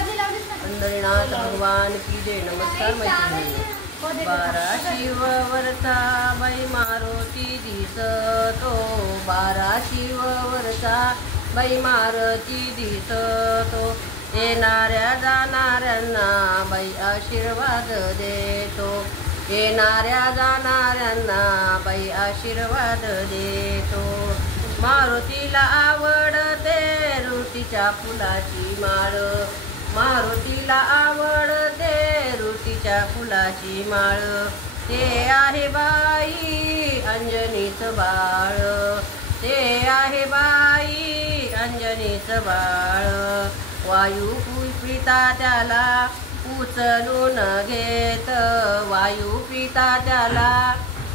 पंढरीनाथ भगवान की जय। नमस्कार मैत्रिणी। 12 शिववरचा बाई मारुती दिसतो, 12 शिववरचा बाई मारुती दिसतो, येणाऱ्या जाणाऱ्यांना बाई आशीर्वाद देतो, येणाऱ्या जाणाऱ्यांना बाई आशीर्वाद देतो। मारुतीला आवडते रुटीच्या फुलाची माळ, मारुतीला आवडते रुटीच्या फुलाची माळ, ते आहे बाई अंजनीचं बाळ, ते आहे बाई अंजनीचं बाळ। वायू पिता त्याला उचलून घेत, वायू पिता त्याला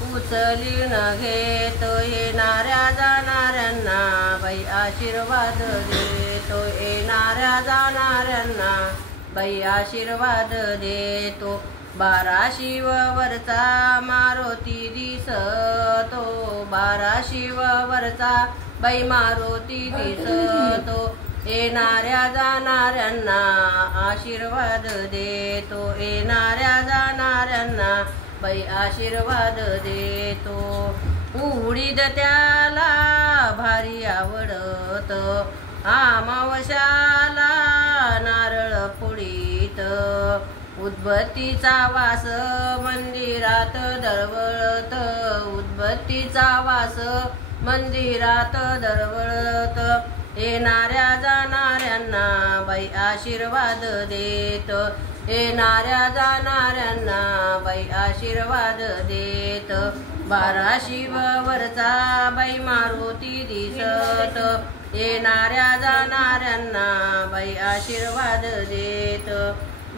उचलून घेत, येणाऱ्या जाणाऱ्यांना बाई आशीर्वाद देतो, येणाऱ्या जाणाऱ्यांना बाई आशीर्वाद देतो। 12 शिववरचा मारुती दिसतो, 12 शिववरचा बाई मारुती दिसतो, येणाऱ्या जाणाऱ्यांना आशीर्वाद देतो, येणाऱ्या जाणाऱ्यांना बाई आशीर्वाद देतो। उडीद त्याला भारी आवडत, अमावस्याला नारळ फोडीत, उदबत्तीचा वास मंदिरात दरवळत, उदबत्तीचा वास मंदिरात दरवळत, येणाऱ्या जाणाऱ्यांना बाई आशीर्वाद देत, येणाऱ्या जाणाऱ्यांना बाई आशीर्वाद देत। 12 शिववरचा बाई मारुती दिसत, येणाऱ्या जाणाऱ्यांना बाई आशीर्वाद देत।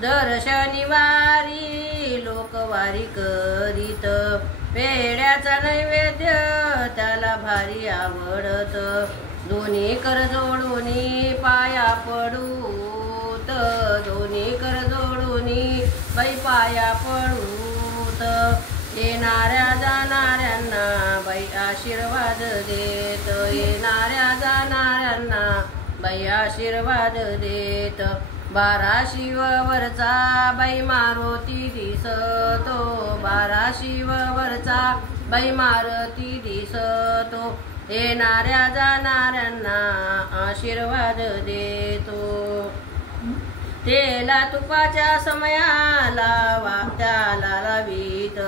दर शनिवारी लोक वारी करीत, पेढ्याचा नैवेद्य त्याला भारी आवडत, दोन्ही कर जोडूनी पाया पडूत, दोन्ही कर जोडूनी बाई पाया पडूत, येणाऱ्या जाणाऱ्यांना बाई आशीर्वाद देत, येणाऱ्या जाणाऱ्यांना बाई आशीर्वाद देत। 12 शिववरचा बाई मारुती दिसतो, 12 शिववरचा बाई मारुती दिसतो, येणाऱ्या जाणाऱ्यांना आशीर्वाद देतो। तेला तुपाच्या समयाला त्याला लावीत,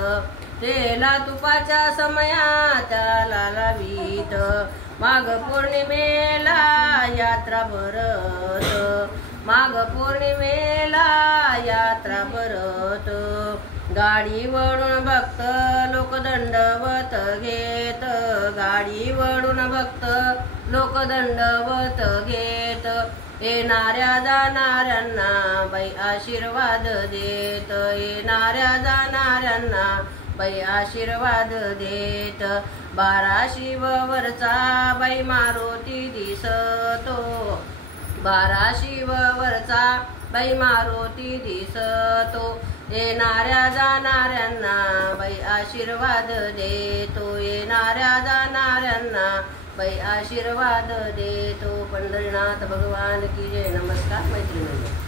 तेला तुपाच्या समया त्याला लावीत, माघ पौर्णिमेला यात्रा भरत, माघ पौर्णिमेला यात्रा भरत, गाडीवरून भक्त लोक दंडवत घेत, गाडीवरून भक्त लोक दंडवत घेत, येणाऱ्या जाणाऱ्यांना बाई आशीर्वाद देत, येणाऱ्या जाणाऱ्यांना बाई आशीर्वाद देत। 12 शिववरचा बाई मारुती दिसतो, 12 शिववरचा बाई मारुती दिसतो, येणाऱ्या जाणाऱ्यांना बाई आशीर्वाद देतो, येणाऱ्या जाणाऱ्यांना बाई आशीर्वाद देतो। पंढरीनाथ भगवान की जय। नमस्कार मैत्रिणी।